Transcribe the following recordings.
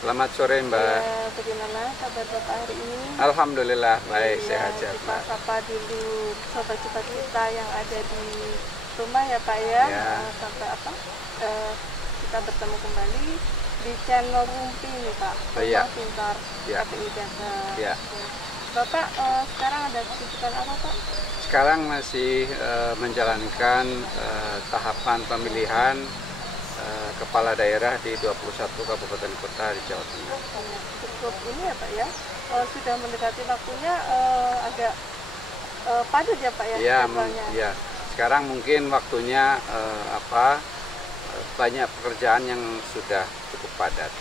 Selamat sore Mbak. Ya, bagaimana kabar Bapak hari ini? Alhamdulillah baik, Ya, sehat kita Mbak. sapa dulu sobat-sobat kita yang ada di rumah ya Pak ya. Ya. Sampai kita bertemu kembali di channel Rumpi nih Pak. Rumah Iya. Pintar Ya. KPI Jabar. Ya. Bapak sekarang ada kesibukan apa Pak? Sekarang masih menjalankan tahapan pemilihan kepala daerah di 21 kabupaten kota di Jawa Tengah. Cukup ini ya Pak ya. Sudah mendekati waktunya agak padat ya Pak ya? Iya, jadwalnya? ya. Sekarang mungkin waktunya banyak pekerjaan yang sudah cukup padat.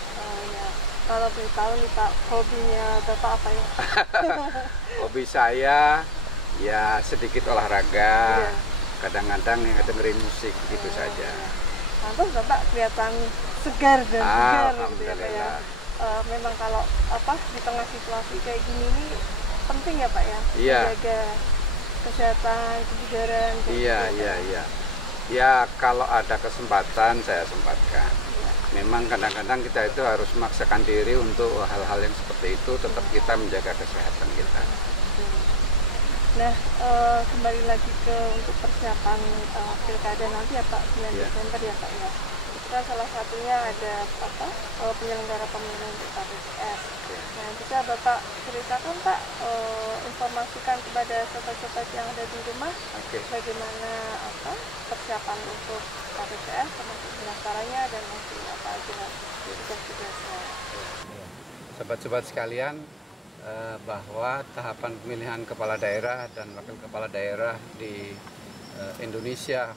Ya. Kalau boleh tahu nih Pak, hobinya Bapak apa ya? Hobi saya ya sedikit olahraga, Iya. kadang-kadang yang dengerin musik gitu saja. Pantas Bapak kelihatan segar dan bugar gitu ya Pak ya. Alhamdulillah. Memang kalau di tengah situasi kayak gini nih penting ya Pak ya, Iya. menjaga kesehatan, kebugaran. kayak Iya, gitu, iya, Pak. iya. Ya kalau ada kesempatan saya sempatkan. Iya. Memang kadang-kadang kita itu harus memaksakan diri untuk hal-hal yang seperti itu, tetap kita menjaga kesehatan kita. Nah, kembali lagi ke untuk persiapan pilkada nanti ya Pak, 9 Iya. Desember ya Pak ya. Kita salah satunya ada penyelenggara pemilu untuk KPPS. Iya. Nah, bisa Bapak ceritakan Pak, informasikan kepada sobat-sobat yang ada di rumah Oke. bagaimana persiapan untuk KPPS, termasuk pendaftarannya dan nanti apa aja tugas-tugasnya. Sobat-sobat sekalian, bahwa tahapan pemilihan kepala daerah dan wakil kepala daerah di Indonesia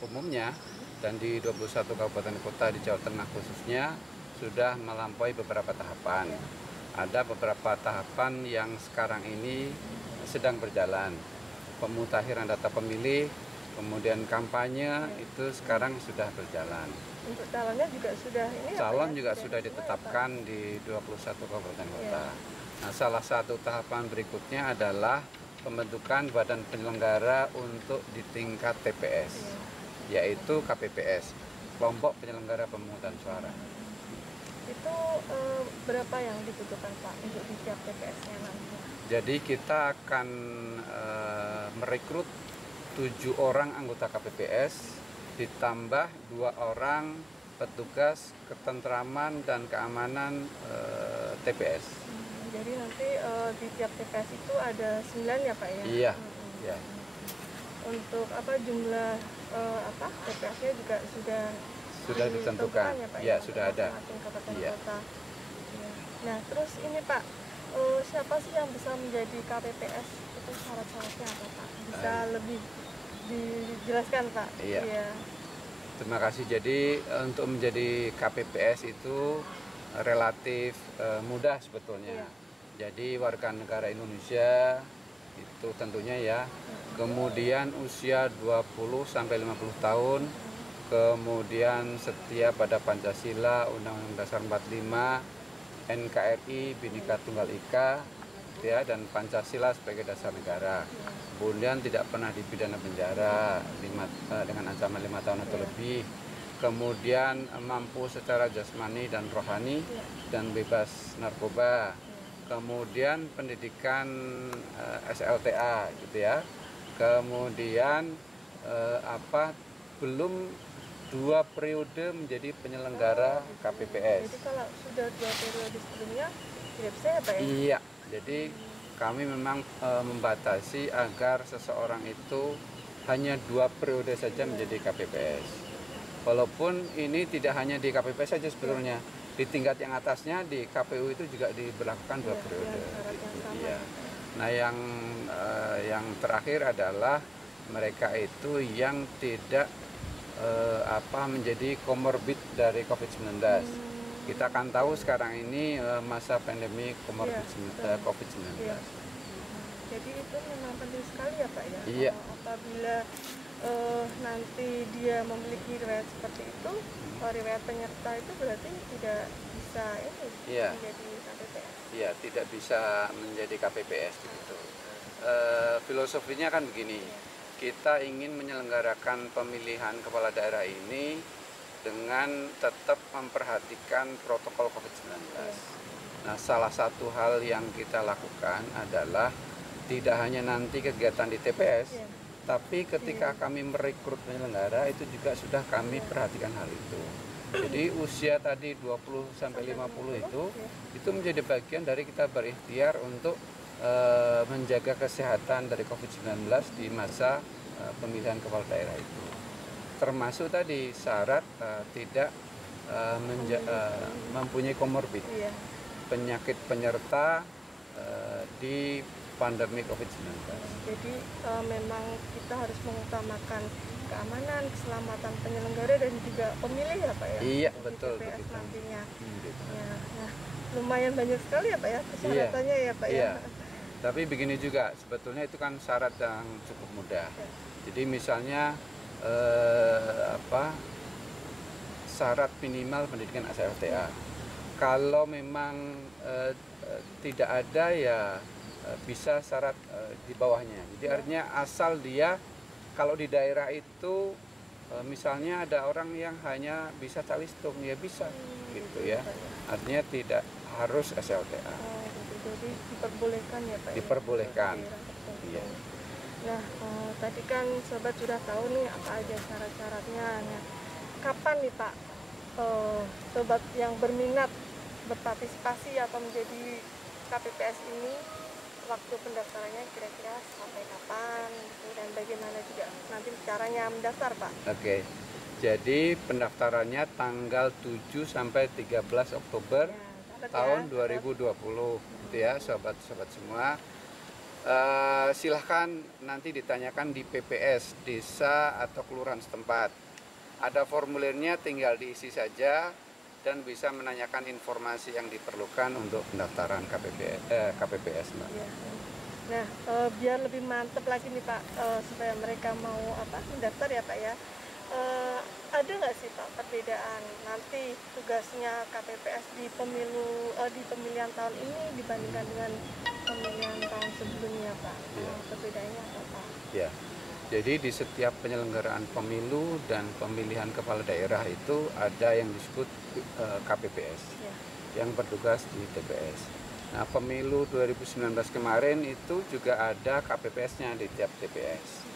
umumnya dan di 21 kabupaten kota di Jawa Tengah khususnya sudah melampaui beberapa tahapan. Ada beberapa tahapan yang sekarang ini sedang berjalan. Pemutakhiran data pemilih, kemudian kampanye itu sekarang sudah berjalan. Untuk calonnya juga sudah ini ya, Calon Pak, ya? juga sudah ditetapkan di 21 kabupaten kota. Nah, salah satu tahapan berikutnya adalah pembentukan badan penyelenggara untuk di tingkat TPS, yaitu KPPS, kelompok penyelenggara pemungutan suara. Itu berapa yang dibutuhkan Pak untuk di tiap TPS-nya nanti? Jadi kita akan merekrut 7 orang anggota KPPS, ditambah 2 orang petugas ketentraman dan keamanan TPS. Jadi nanti di tiap TPS itu ada 9 ya Pak ya? Iya, ya. Untuk jumlah TPS-nya juga sudah ditentukan ya Pak ya, sudah ada. Masing-masing kabupaten Iya. kota. Ya. Nah terus ini Pak, siapa sih yang bisa menjadi KPPS? Itu syarat-syaratnya apa Pak? Bisa lebih dijelaskan Pak? Iya. Iya. Terima kasih. Jadi untuk menjadi KPPS itu relatif mudah sebetulnya. Iya. Jadi warga negara Indonesia itu tentunya ya. Kemudian usia 20 sampai 50 tahun. Kemudian setia pada Pancasila, Undang-Undang Dasar 45, NKRI, Bhinneka Tunggal Ika, ya, dan Pancasila sebagai dasar negara. Kemudian tidak pernah dipidana penjara dengan ancaman 5 tahun atau lebih. Kemudian mampu secara jasmani dan rohani dan bebas narkoba. Kemudian pendidikan SLTA gitu ya. Kemudian belum 2 periode menjadi penyelenggara KPPS. Jadi kalau sudah 2 periode sebelumnya tidak bisa ya Pak ya? Iya, jadi kami memang membatasi agar seseorang itu hanya 2 periode saja menjadi KPPS. Walaupun ini tidak hanya di KPPS saja sebetulnya, di tingkat yang atasnya di KPU itu juga diberlakukan 2 periode. Iya. Nah, yang terakhir adalah mereka itu yang tidak menjadi komorbid dari COVID-19. Kita akan tahu sekarang ini masa pandemi komorbid COVID-19. Iya. Jadi itu memang penting sekali ya Pak ya. Iya. Apabila nanti dia memiliki riwayat seperti itu, riwayat penyerta itu berarti tidak bisa menjadi KPPS. Iya, tidak bisa menjadi KPPS gitu. Filosofinya kan begini. Kita ingin menyelenggarakan pemilihan kepala daerah ini dengan tetap memperhatikan protokol COVID-19. Nah, salah satu hal yang kita lakukan adalah tidak hanya nanti kegiatan di TPS, tapi ketika kami merekrut penyelenggara itu juga sudah kami perhatikan hal itu. Jadi usia tadi 20 sampai 50 itu menjadi bagian dari kita berikhtiar untuk menjaga kesehatan dari COVID-19 di masa pemilihan kepala daerah itu. Termasuk tadi syarat tidak mempunyai komorbid, penyakit penyerta di pandemi COVID-19. Jadi memang kita harus mengutamakan keamanan, keselamatan penyelenggara dan juga pemilih ya Pak ya? Iya, betul. TPS nantinya. Ya, nah, lumayan banyak sekali ya Pak ya persyaratannya ya Pak ya? Tapi begini juga, sebetulnya itu kan syarat yang cukup mudah. Jadi misalnya syarat minimal pendidikan SLTA. Kalau memang tidak ada ya bisa syarat di bawahnya. Jadi artinya asal dia kalau di daerah itu misalnya ada orang yang hanya bisa calistung, ya bisa gitu ya. Artinya tidak harus SLTA. Jadi diperbolehkan ya Pak? Diperbolehkan. Iya. Nah, tadi kan sobat sudah tahu nih apa aja syarat-syaratnya. Nah, kapan nih Pak sobat yang berminat berpartisipasi atau menjadi KPPS ini, waktu pendaftarannya kira-kira sampai kapan gitu, dan bagaimana juga nanti caranya mendaftar Pak? Oke. Jadi pendaftarannya tanggal 7 sampai 13 Oktober tahun 2020 gitu ya, sobat-sobat semua. Silahkan nanti ditanyakan di PPS desa atau kelurahan setempat. Ada formulirnya, tinggal diisi saja dan bisa menanyakan informasi yang diperlukan untuk pendaftaran KPPS, Mbak. Ya. Nah, biar lebih mantep lagi nih Pak, supaya mereka mau mendaftar ya Pak ya. Ada nggak sih Pak perbedaan nanti tugasnya KPPS di pemilihan tahun ini dibandingkan dengan pemilihan tahun sebelumnya Pak? Perbedaannya apa Pak? Ya. Jadi di setiap penyelenggaraan pemilu dan pemilihan kepala daerah itu ada yang disebut KPPS yang bertugas di TPS. Nah, pemilu 2019 kemarin itu juga ada KPPS-nya di tiap TPS.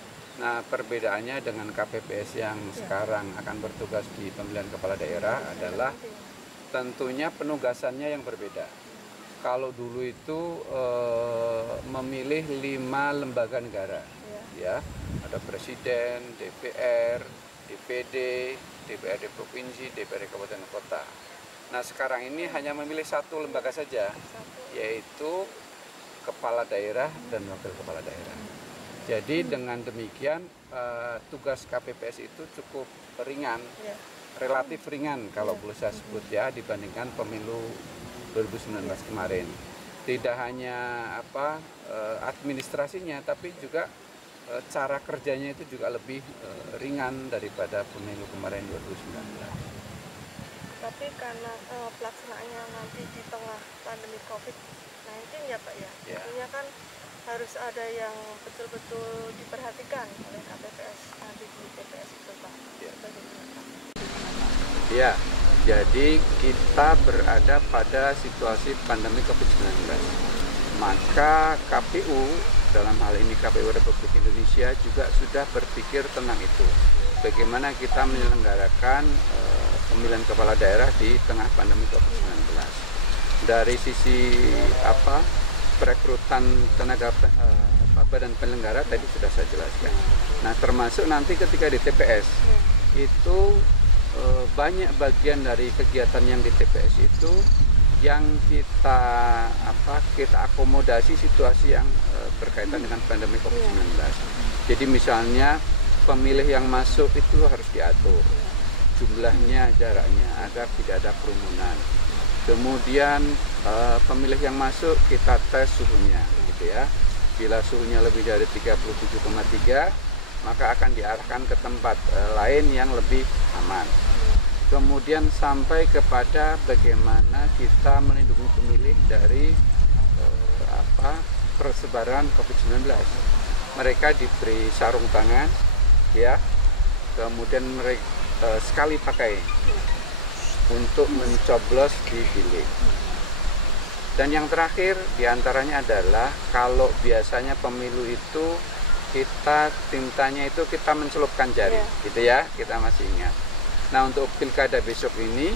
Nah, perbedaannya dengan KPPS yang sekarang akan bertugas di pemilihan kepala daerah adalah tentunya penugasannya yang berbeda. Kalau dulu itu memilih 5 lembaga negara, ya, ada presiden, DPR, DPD, DPRD provinsi, DPRD kabupaten kota. Nah, sekarang ini hanya memilih 1 lembaga saja, yaitu kepala daerah dan wakil kepala daerah. Jadi dengan demikian tugas KPPS itu cukup ringan, relatif ringan kalau boleh saya sebut ya, dibandingkan pemilu 2019 kemarin. Tidak hanya administrasinya, tapi juga cara kerjanya itu juga lebih ringan daripada pemilu kemarin 2019. Tapi karena pelaksanaannya nanti di tengah pandemi COVID-19 ya Pak ya, tentunya kan harus ada yang betul-betul diperhatikan oleh KPPS nanti di TPS itu Pak. Ya, jadi kita berada pada situasi pandemi COVID-19. Maka KPU, dalam hal ini KPU Republik Indonesia juga sudah berpikir tentang itu. Bagaimana kita menyelenggarakan pemilihan kepala daerah di tengah pandemi COVID-19. Dari sisi perekrutan tenaga badan penyelenggara tadi sudah saya jelaskan. Nah, termasuk nanti ketika di TPS itu banyak bagian dari kegiatan yang di TPS itu yang kita akomodasi situasi yang berkaitan dengan pandemi COVID-19. Jadi misalnya pemilih yang masuk itu harus diatur jumlahnya, jaraknya agar tidak ada kerumunan. Kemudian pemilih yang masuk kita tes suhunya, gitu ya. Bila suhunya lebih dari 37,3, maka akan diarahkan ke tempat lain yang lebih aman. Kemudian sampai kepada bagaimana kita melindungi pemilih dari persebaran COVID-19. Mereka diberi sarung tangan, ya. Kemudian sekali pakai untuk mencoblos di bilik. Dan yang terakhir diantaranya adalah kalau biasanya pemilu itu kita tintanya itu kita mencelupkan jari, gitu ya, kita masih ingat. Nah untuk pilkada besok ini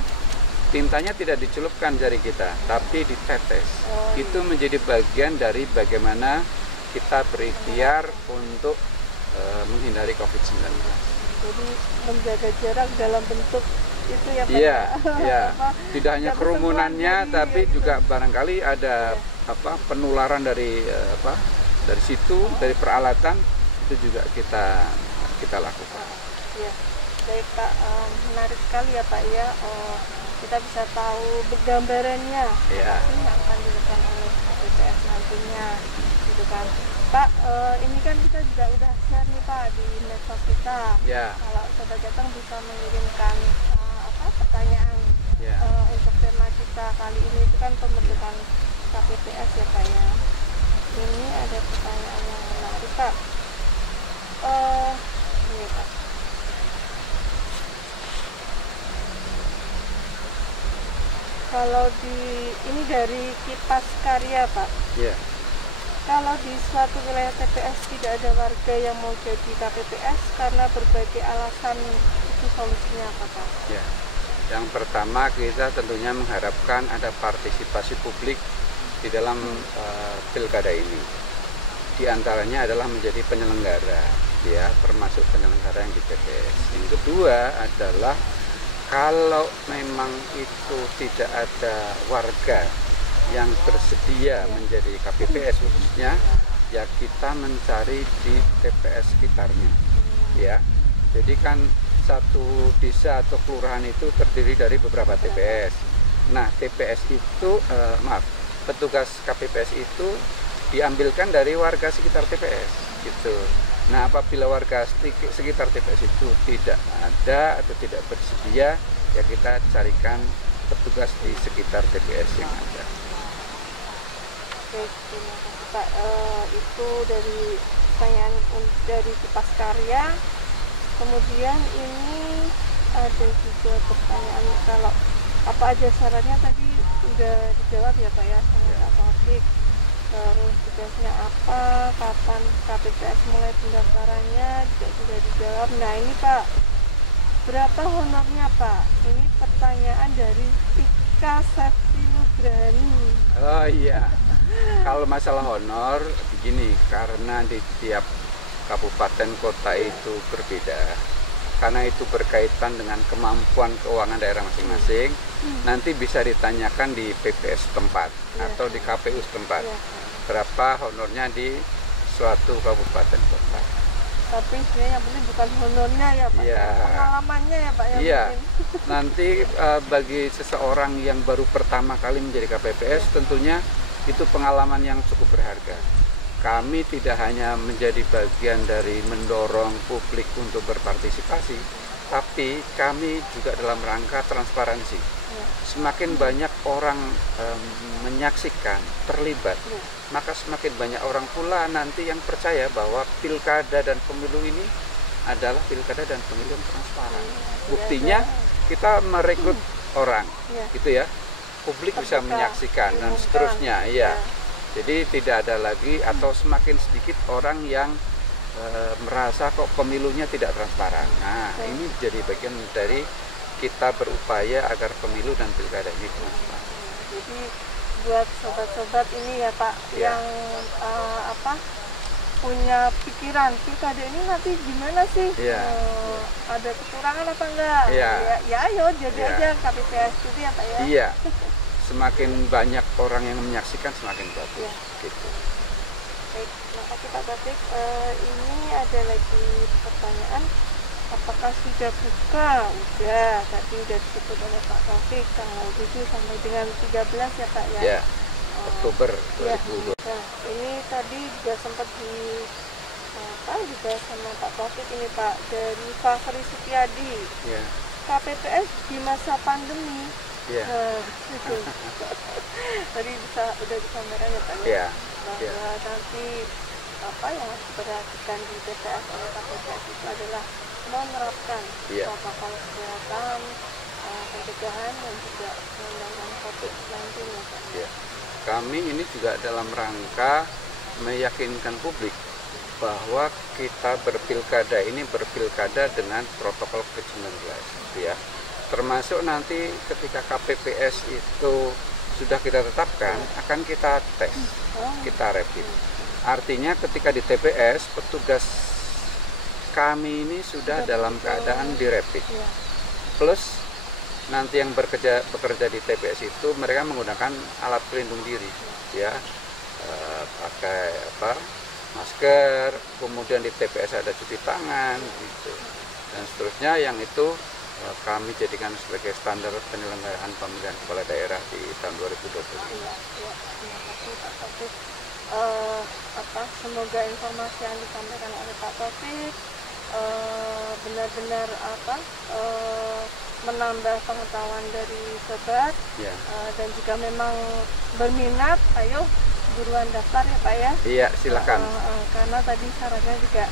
tintanya tidak dicelupkan jari kita, tapi ditetes. Itu menjadi bagian dari bagaimana kita berikhtiar untuk menghindari COVID-19. Jadi menjaga jarak dalam bentuk itu ya Pak? Iya, iya. Tidak hanya kerumunannya, tapi juga barangkali ada penularan dari dari situ, dari peralatan itu juga kita lakukan. Ya, baik Pak, menarik sekali ya Pak ya. Kita bisa tahu gambarannya apa sih yang akan dilakukan oleh KPPS nantinya, gitu kan. Pak, ini kan kita juga udah share nih Pak di medsos kita. Kalau Sobat Jateng bisa mengirimkan pertanyaan untuk tema kita kali ini itu kan pembentukan KPPS ya Pak ya. Ini ada pertanyaan yang menarik Pak. Ini Pak. Kalau ini dari Kipas Karya Pak. Kalau di suatu wilayah TPS tidak ada warga yang mau jadi KPPS karena berbagai alasan, itu solusinya apa Pak? Yang pertama kita tentunya mengharapkan ada partisipasi publik di dalam pilkada ini. Di antaranya adalah menjadi penyelenggara, ya, termasuk penyelenggara yang di TPS. Yang kedua adalah kalau memang itu tidak ada warga yang bersedia menjadi KPPS khususnya, ya kita mencari di TPS sekitarnya, ya. Jadi kan satu desa atau kelurahan itu terdiri dari beberapa TPS. Nah, TPS itu, petugas KPPS itu diambilkan dari warga sekitar TPS, gitu. Nah, apabila warga sekitar TPS itu tidak ada atau tidak bersedia, ya kita carikan petugas di sekitar TPS yang ada. Oke, terima kasih Pak. Itu dari pertanyaan dari Kipas Karya. Kemudian ini ada juga pertanyaan kalau apa aja syaratnya tadi udah dijawab ya Pak ya sama Pak Taufik. Terus tugasnya apa, kapan KPPS mulai pendaftarannya juga sudah dijawab. Nah ini Pak, berapa honornya Pak? Ini pertanyaan dari Tika Septinugrani. Oh iya. Kalau masalah honor begini, karena di tiap kabupaten kota itu berbeda, karena itu berkaitan dengan kemampuan keuangan daerah masing-masing. Nanti bisa ditanyakan di PPS tempat atau di KPU setempat berapa honornya di suatu kabupaten kota. Tapi sebenarnya yang penting bukan honornya ya Pak, pengalamannya ya Pak ya. Nanti bagi seseorang yang baru pertama kali menjadi KPPS tentunya itu pengalaman yang cukup berharga. Kami tidak hanya menjadi bagian dari mendorong publik untuk berpartisipasi, tapi kami juga dalam rangka transparansi. Semakin banyak orang menyaksikan, terlibat, maka semakin banyak orang pula nanti yang percaya bahwa pilkada dan pemilu ini adalah pilkada dan pemilu yang transparan. Buktinya kita merekrut orang, gitu ya. Publik bisa menyaksikan dan seterusnya, Jadi tidak ada lagi atau semakin sedikit orang yang merasa kok pemilunya tidak transparan. Nah, ini jadi bagian dari kita berupaya agar pemilu dan pilkada ini transparan. Jadi buat sobat-sobat ini ya Pak yang punya pikiran pilkada ini nanti gimana sih? Ada kekurangan apa enggak? Ya ayo jadi aja KPPS itu ya Pak ya. Semakin banyak orang yang menyaksikan semakin bagus. Gitu. Baik, terima kasih Pak Taufik. Ini ada lagi pertanyaan, apakah sudah buka? Udah, tadi udah disebut oleh Pak Taufik tanggal 7 sampai dengan 13 ya Pak ya. Oktober 2020. Nah, ini tadi juga sempat dibahas sama Pak Taufik ini Pak, dari Fahri Setiadi. KPPS di masa pandemi. Tadi udah disampaikan ya Pak ya, bahwa nanti apa yang harus diperhatikan di TPS oleh KPPS itu adalah menerapkan Iya. protokol kesehatan, pencegahan dan juga pengendalian COVID-19 ya Pak. Ya. Kami ini juga dalam rangka meyakinkan publik bahwa kita berpilkada ini berpilkada dengan protokol COVID-19 ya. Termasuk nanti ketika KPPS itu sudah kita tetapkan akan kita tes, kita rapid. Artinya ketika di TPS petugas kami ini sudah dalam keadaan di rapid. Plus nanti yang bekerja di TPS itu mereka menggunakan alat pelindung diri ya, pakai masker, kemudian di TPS ada cuci tangan gitu dan seterusnya, yang itu kami jadikan sebagai standar penyelenggaraan pemilihan kepala daerah di tahun 2020. Terima kasih Pak Taufik. Semoga informasi yang disampaikan oleh Pak Taufik benar-benar menambah pengetahuan dari sobat ya. Dan jika memang berminat, ayo buruan daftar ya Pak ya. Iya, silakan. Karena tadi syaratnya juga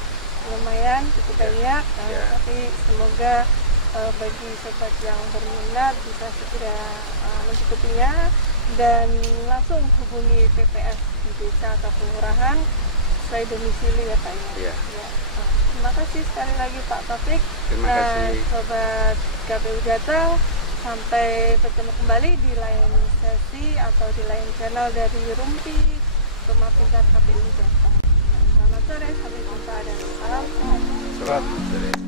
lumayan cukup banyak, tapi semoga bagi sobat yang berminat bisa segera mencukupinya dan langsung hubungi PPS di desa atau kelurahan sesuai domisili ya Pak ya. Ya. Terima kasih sekali lagi Pak Taufik. Terima kasih. Sobat KPU Jateng, sampai bertemu kembali di lain sesi atau di lain channel dari Rumpi Rumah Pintar KPU Jateng. Selamat sore, sampai jumpa dan salam sehat. Selamat sore.